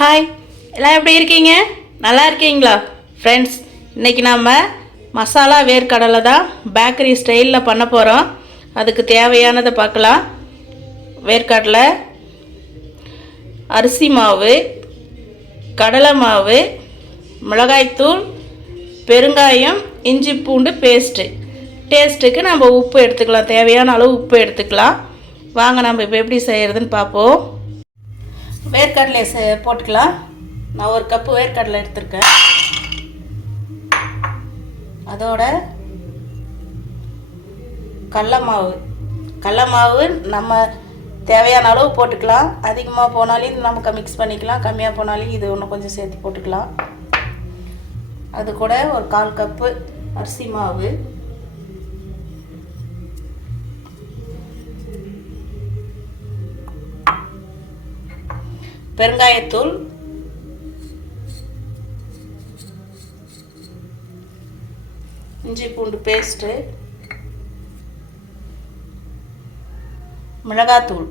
Hi எல்லாம் எப்படி இருக்கீங்க? நல்லா இருக்கீங்களா? ஃப்ரெண்ட்ஸ் இன்றைக்கி நாம் மசாலா வேர்க்கடலை தான் பேக்கரி ஸ்டைலில் பண்ண போகிறோம் அதுக்கு தேவையானதை பார்க்கலாம். வேர்க்கடலை அரிசி மாவு கடலை மாவு மிளகாய்த்தூள் பெருங்காயம் இஞ்சி பூண்டு பேஸ்ட்டு டேஸ்ட்டுக்கு நம்ம உப்பு எடுத்துக்கலாம். தேவையான அளவு உப்பு எடுத்துக்கலாம். வாங்க நம்ம இப்போ எப்படி செய்கிறதுன்னு பார்ப்போம். வேர்க்கடலை சே போட்டுக்கலாம். நான் ஒரு கப்பு வேர்க்கடலை எடுத்திருக்கேன். அதோட கடல மாவு. கடல மாவு நம்ம தேவையான அளவு போட்டுக்கலாம். அதிகமாக போனாலும் இது நமக்கு மிக்ஸ் பண்ணிக்கலாம். கம்மியாக போனாலும் இது ஒன்று கொஞ்சம் சேர்த்து போட்டுக்கலாம். அது கூட ஒரு கால் கப்பு அரிசி மாவு. பெருங்காயத்தூள் இஞ்சி பூண்டு பேஸ்ட்டு மிளகாத்தூள்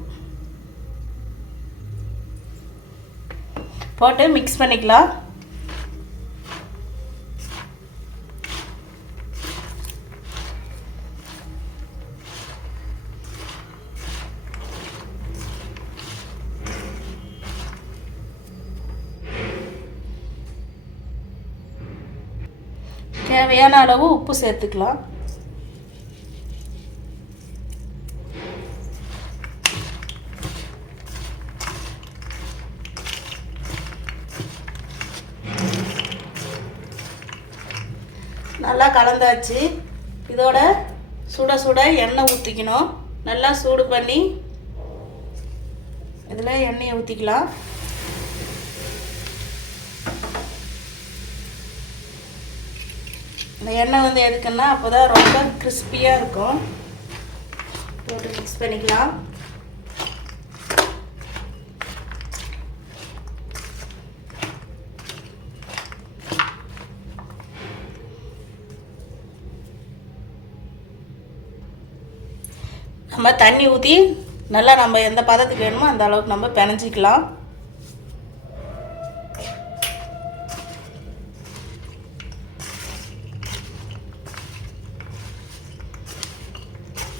போட்டு மிக்ஸ் பண்ணிக்கலாம். தேவையான அளவு உப்பு சேர்த்துக்கலாம். நல்லா கலந்தாச்சு. இதோட சுட சுட எண்ணெய் ஊற்றிக்கணும் நல்லா சூடு பண்ணி இதில் எண்ணெயை ஊற்றிக்கலாம் இந்த எண்ணெய் வந்து எதுக்குன்னா அப்போ தான் ரொம்ப கிறிஸ்பியாக இருக்கும். போட்டு மிக்ஸ் பண்ணிக்கலாம். நம்ம தண்ணி ஊற்றி நல்லா நம்ம எந்த பதத்துக்கு வேணுமோ அந்த அளவுக்கு நம்ம பிணைஞ்சிக்கலாம்.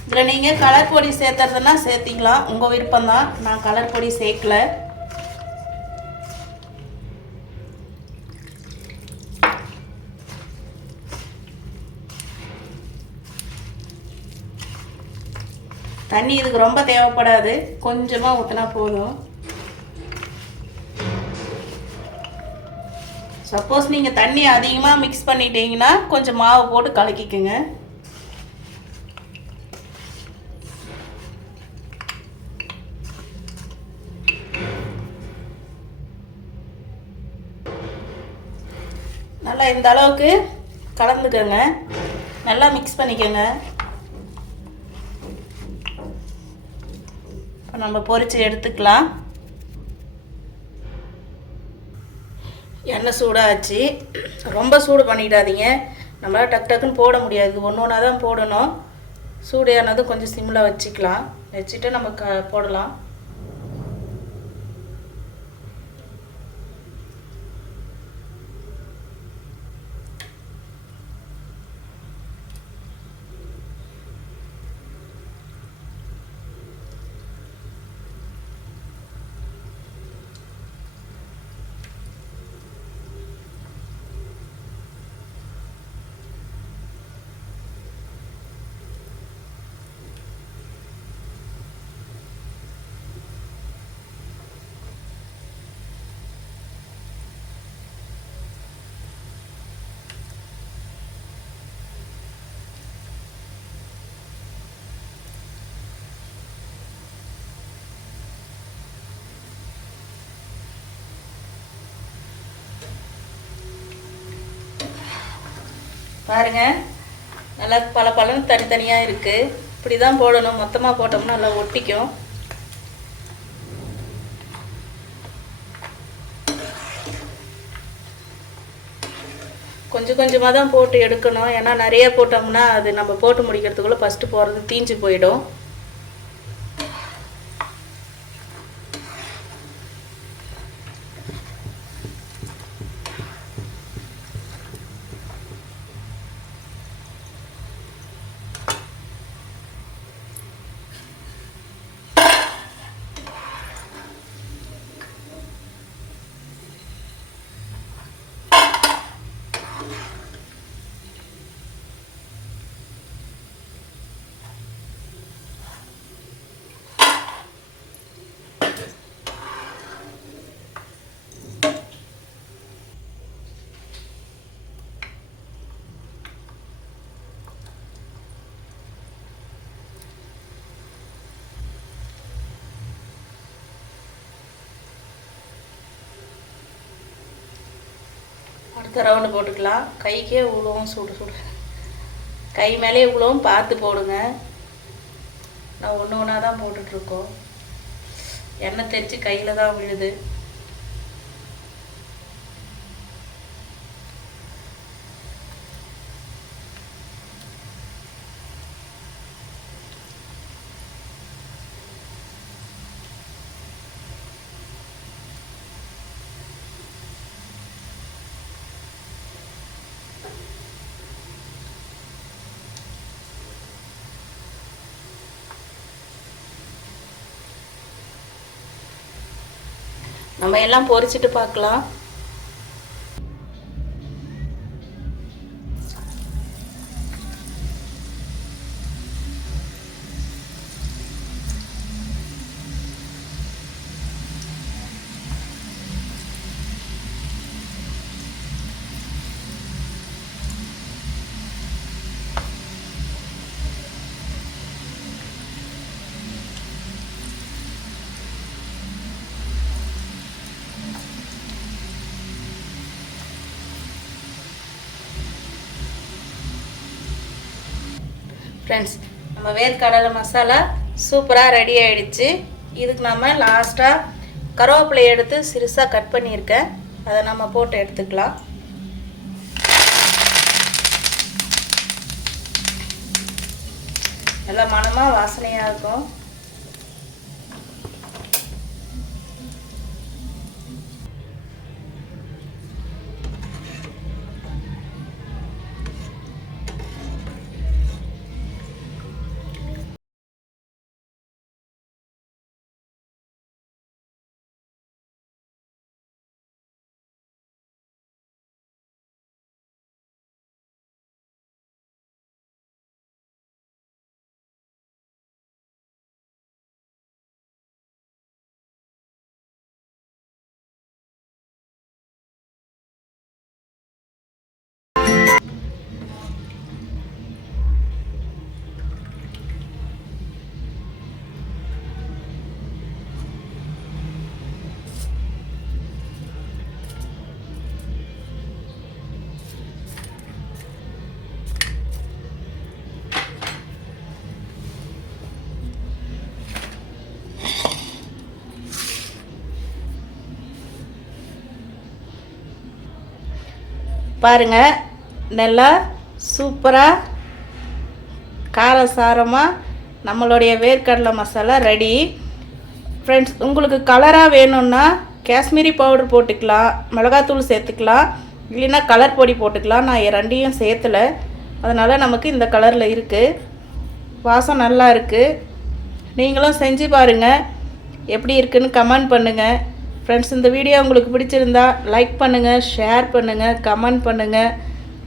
இதில் நீங்கள் கலர் பொடி சேர்த்துறதுன்னா சேர்த்திக்கலாம் உங்கள் விருப்பம்தான். நான் கலர் பொடி சேர்க்கல. தண்ணி இதுக்கு ரொம்ப தேவைப்படாது. கொஞ்சமாக ஊற்றினா போதும். சப்போஸ் நீங்கள் தண்ணி அதிகமாக மிக்ஸ் பண்ணிட்டீங்கன்னா கொஞ்சம் மாவு போட்டு கலக்கிக்கோங்க. நல்லா இந்த அளவுக்கு கலந்துக்கோங்க. நல்லா மிக்ஸ் பண்ணிக்கோங்க. இப்போ நம்ம பொரிச்சு எடுத்துக்கலாம். எண்ணெய் சூடாச்சு. ரொம்ப சூடு பண்ணிடாதீங்க. நம்மளால் டக்கு டக்குன்னு போட முடியாது. ஒன்று ஒன்றா தான் போடணும். சூடு ஏறினதும் கொஞ்சம் சிம்மில் வச்சுக்கலாம். வச்சுட்டு நம்ம க போடலாம். பாருங்க. நல்லா பல பழம் தனித்தனியாக இருக்குது இப்படி தான் போடணும். மொத்தமாக போட்டோம்னா நல்லா ஒட்டிக்கும். கொஞ்சம் கொஞ்சமாக தான் போட்டு எடுக்கணும். ஏன்னா நிறைய போட்டோம்னா அது நம்ம போட்டு முடிக்கிறதுக்குள்ளே ஃபஸ்ட்டு போகிறது தீஞ்சு போயிடும். அடுத்த ரவுண்டு போட்டுக்கலாம். கைக்கே உழுவும் சுடு சுடு. கை மேலே உழுவும் பார்த்து போடுங்க. நான் ஒன்று ஒன்றா தான் போட்டுட்ருக்கோம் எண்ணெய் தெரித்து கையில் தான் விழுது. நம்ம எல்லாம் பொறிச்சிட்டு பார்க்கலாம். ஃப்ரெண்ட்ஸ் நம்ம வேர்க்கடலை மசாலா சூப்பராக ரெடி ஆகிடுச்சு இதுக்கு நம்ம லாஸ்ட்டாக கருவேப்பிலை எடுத்து சிறுசாக கட் பண்ணியிருக்கேன். அதை நம்ம போட்டு எடுத்துக்கலாம். நல்லா மனமாக வாசனையாக இருக்கும். பாருங்கள் நல்லா சூப்பராக காரசாரமாக நம்மளுடைய வேர்க்கடலை மசாலா ரெடி ஃப்ரெண்ட்ஸ் உங்களுக்கு கலராக வேணும்னா காஷ்மீரி பவுடர் போட்டுக்கலாம் மிளகாத்தூள் சேர்த்துக்கலாம் இல்லைன்னா கலர் பொடி போட்டுக்கலாம். நான் ரெண்டையும் சேர்த்தலை. அதனால் நமக்கு இந்த கலரில் இருக்குது வாசம் நல்லா இருக்குது நீங்களும் செஞ்சு பாருங்கள் எப்படி இருக்குன்னு கமெண்ட் பண்ணுங்கள் ஃப்ரெண்ட்ஸ் இந்த வீடியோ உங்களுக்கு பிடிச்சிருந்தா லைக் பண்ணுங்கள் ஷேர் பண்ணுங்கள் கமெண்ட் பண்ணுங்கள்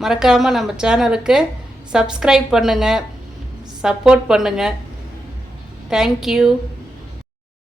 மறக்காமல் நம்ம சேனலுக்கு சப்ஸ்கிரைப் பண்ணுங்கள் சப்போர்ட் பண்ணுங்கள் தேங்க்யூ